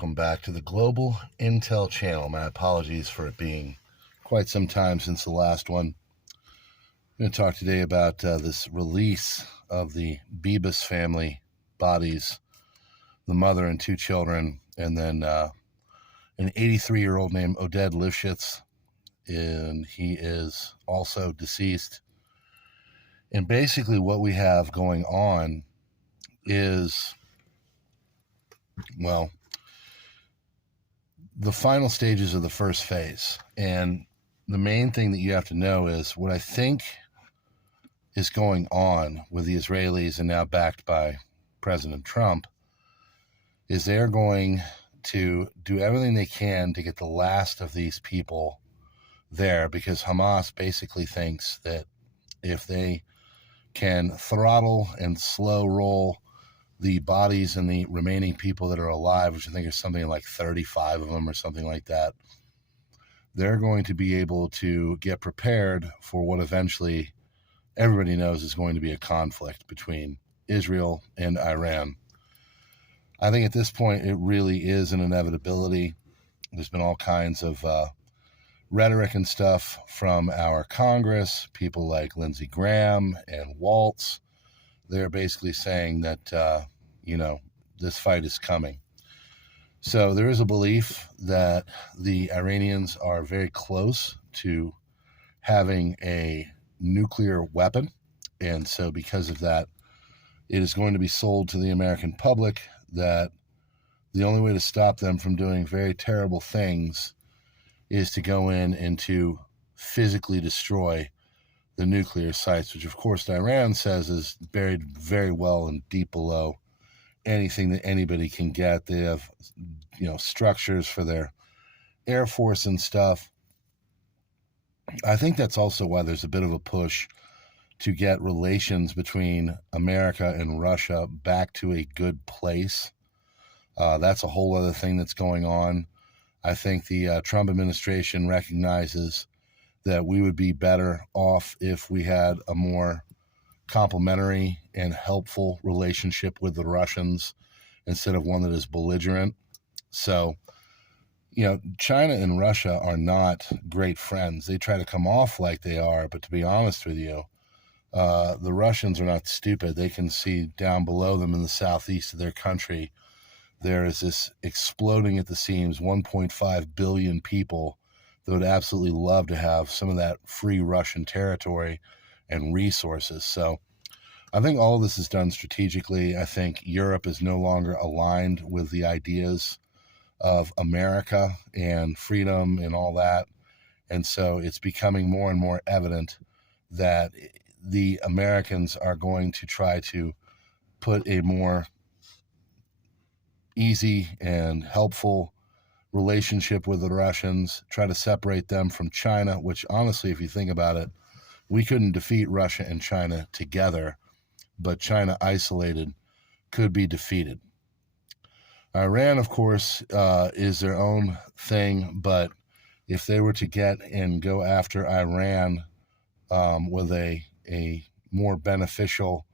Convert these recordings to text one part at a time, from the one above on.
welcome back to the Global Intel channel. My apologies for it being quite some time since the last one. I'm going to talk today about this release of the Bibas family bodies, the mother and two children, and then an 83-year-old named Oded Lifshitz, and he is also deceased. And basically what we have going on is, well, the final stages of the first phase. And the main thing that you have to know is what I think is going on with the Israelis, and now backed by President Trump, is they're going to do everything they can to get the last of these people there, because Hamas basically thinks that if they can throttle and slow roll the bodies and the remaining people that are alive, which I think is something like 35 of them or something like that, they're going to be able to get prepared for what eventually everybody knows is going to be a conflict between Israel and Iran. I think at this point it really is an inevitability. There's been all kinds of rhetoric and stuff from our Congress, people like Lindsey Graham and Waltz. They're basically saying that, this fight is coming. So there is a belief that the Iranians are very close to having a nuclear weapon. And so because of that, it is going to be sold to the American public that the only way to stop them from doing very terrible things is to go in and to physically destroy the nuclear sites, which of course Iran says is buried very well and deep below anything that anybody can get. They have, structures for their Air Force and stuff. I think that's also why there's a bit of a push to get relations between America and Russia back to a good place. That's a whole other thing that's going on. I think the Trump administration recognizes that we would be better off if we had a more complimentary and helpful relationship with the Russians instead of one that is belligerent. So, China and Russia are not great friends. They try to come off like they are, but to be honest with you, the Russians are not stupid. They can see down below them in the southeast of their country, there is this exploding at the seams 1.5 billion people that would absolutely love to have some of that free Russian territory and resources. So I think all of this is done strategically. I think Europe is no longer aligned with the ideas of America and freedom and all that. And so it's becoming more and more evident that the Americans are going to try to put a more easy and helpful relationship with the Russians, try to separate them from China, which honestly, if you think about it, we couldn't defeat Russia and China together, but China isolated could be defeated. Iran, of course, is their own thing, but if they were to get and go after Iran with a more beneficial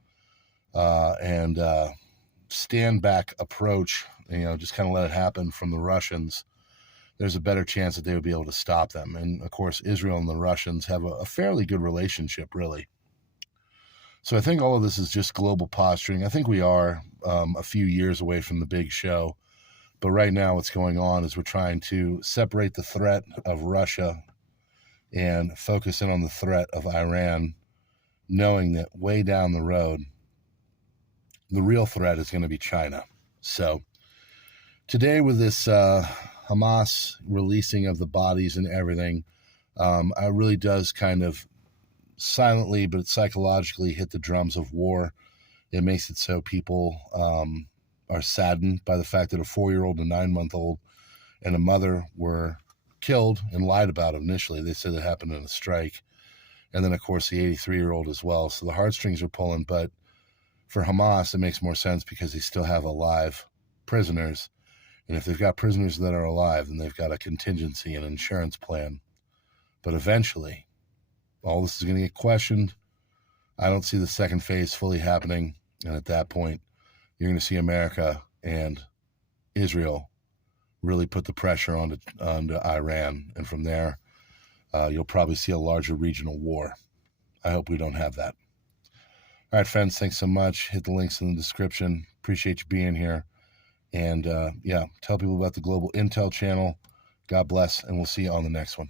and stand back approach, just kind of let it happen from the Russians, there's a better chance that they would be able to stop them. And of course, Israel and the Russians have a fairly good relationship, really. So I think all of this is just global posturing. I think we are a few years away from the big show. But right now what's going on is we're trying to separate the threat of Russia and focus in on the threat of Iran, knowing that way down the road, the real threat is going to be China. So today with this Hamas releasing of the bodies and everything, it really does kind of silently but psychologically hit the drums of war. It makes it so people are saddened by the fact that a 4-year-old, a 9-month-old, and a mother were killed and lied about initially. They said it happened in a strike. And then, of course, the 83-year-old as well. So the heartstrings are pulling. But for Hamas, it makes more sense because they still have alive prisoners. And if they've got prisoners that are alive, then they've got a contingency and insurance plan. But eventually, all this is going to get questioned. I don't see the second phase fully happening. And at that point, you're going to see America and Israel really put the pressure onto Iran. And from there, you'll probably see a larger regional war. I hope we don't have that. All right, friends, thanks so much. Hit the links in the description. Appreciate you being here. And yeah, tell people about the Global Intel channel. God bless, and we'll see you on the next one.